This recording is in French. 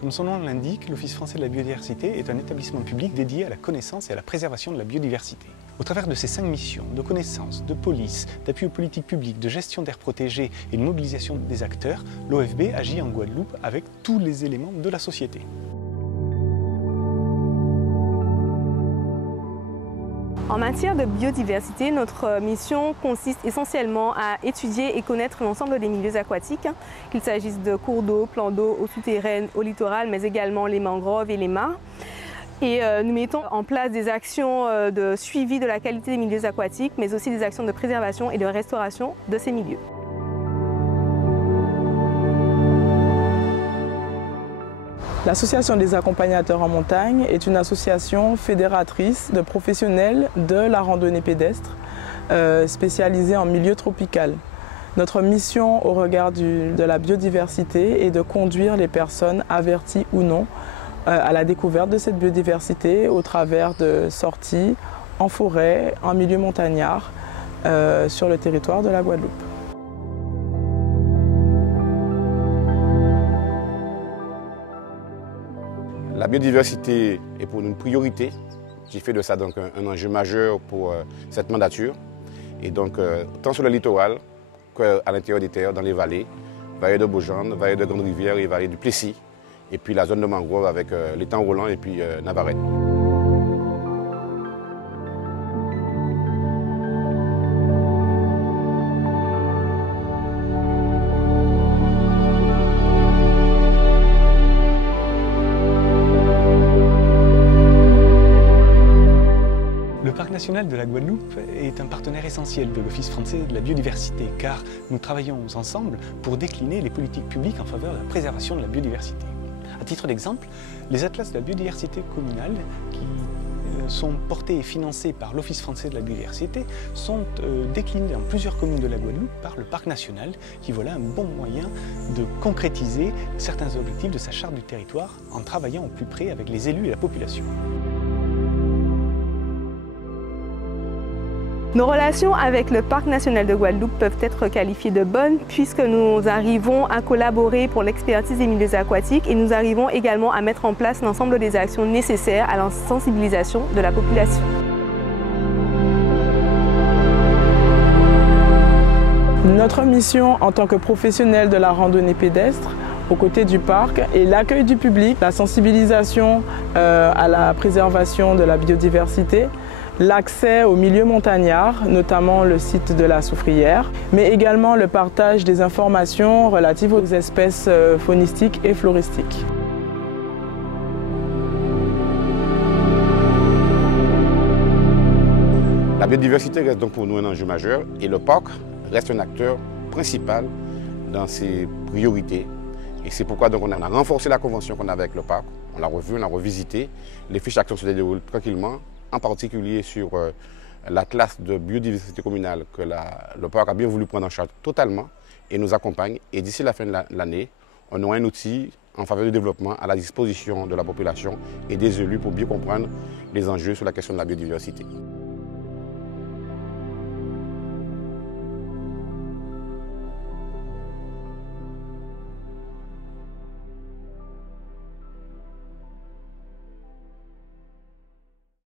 Comme son nom l'indique, l'Office français de la biodiversité est un établissement public dédié à la connaissance et à la préservation de la biodiversité. Au travers de ses 5 missions de connaissance, de police, d'appui aux politiques publiques, de gestion d'aires protégées et de mobilisation des acteurs, l'OFB agit en Guadeloupe avec tous les éléments de la société. En matière de biodiversité, notre mission consiste essentiellement à étudier et connaître l'ensemble des milieux aquatiques, qu'il s'agisse de cours d'eau, plans d'eau, eaux souterraines, au littoral, mais également les mangroves et les mares. Et nous mettons en place des actions de suivi de la qualité des milieux aquatiques, mais aussi des actions de préservation et de restauration de ces milieux. L'Association des accompagnateurs en montagne est une association fédératrice de professionnels de la randonnée pédestre spécialisée en milieu tropical. Notre mission au regard de la biodiversité est de conduire les personnes averties ou non à la découverte de cette biodiversité au travers de sorties en forêt, en milieu montagnard sur le territoire de la Guadeloupe. La biodiversité est pour nous une priorité, qui fait de ça donc un enjeu majeur pour cette mandature. Et donc, tant sur le littoral qu'à l'intérieur des terres, dans les vallées, vallée de Beaujande, vallée de Grande-Rivière et vallée du Plessis, et puis la zone de mangrove avec l'étang Roland et puis Navarrete. Le Parc national de la Guadeloupe est un partenaire essentiel de l'Office français de la biodiversité car nous travaillons ensemble pour décliner les politiques publiques en faveur de la préservation de la biodiversité. À titre d'exemple, les atlas de la biodiversité communale qui sont portés et financés par l'Office français de la biodiversité sont déclinés dans plusieurs communes de la Guadeloupe par le Parc national qui voilà un bon moyen de concrétiser certains objectifs de sa charte du territoire en travaillant au plus près avec les élus et la population. Nos relations avec le Parc national de Guadeloupe peuvent être qualifiées de bonnes puisque nous arrivons à collaborer pour l'expertise des milieux aquatiques et nous arrivons également à mettre en place l'ensemble des actions nécessaires à la sensibilisation de la population. Notre mission en tant que professionnels de la randonnée pédestre aux côtés du parc est l'accueil du public, la sensibilisation à la préservation de la biodiversité, l'accès aux milieux montagnards, notamment le site de la Soufrière, mais également le partage des informations relatives aux espèces faunistiques et floristiques. La biodiversité reste donc pour nous un enjeu majeur et le parc reste un acteur principal dans ses priorités. Et c'est pourquoi donc on a renforcé la convention qu'on avait avec le parc, on l'a revue, on l'a revisité. Les fiches d'action se déroulent tranquillement, en particulier sur l'atlas de biodiversité communale que le parc a bien voulu prendre en charge totalement et nous accompagne. Et d'ici la fin de l'année, on aura un outil en faveur du développement à la disposition de la population et des élus pour bien comprendre les enjeux sur la question de la biodiversité.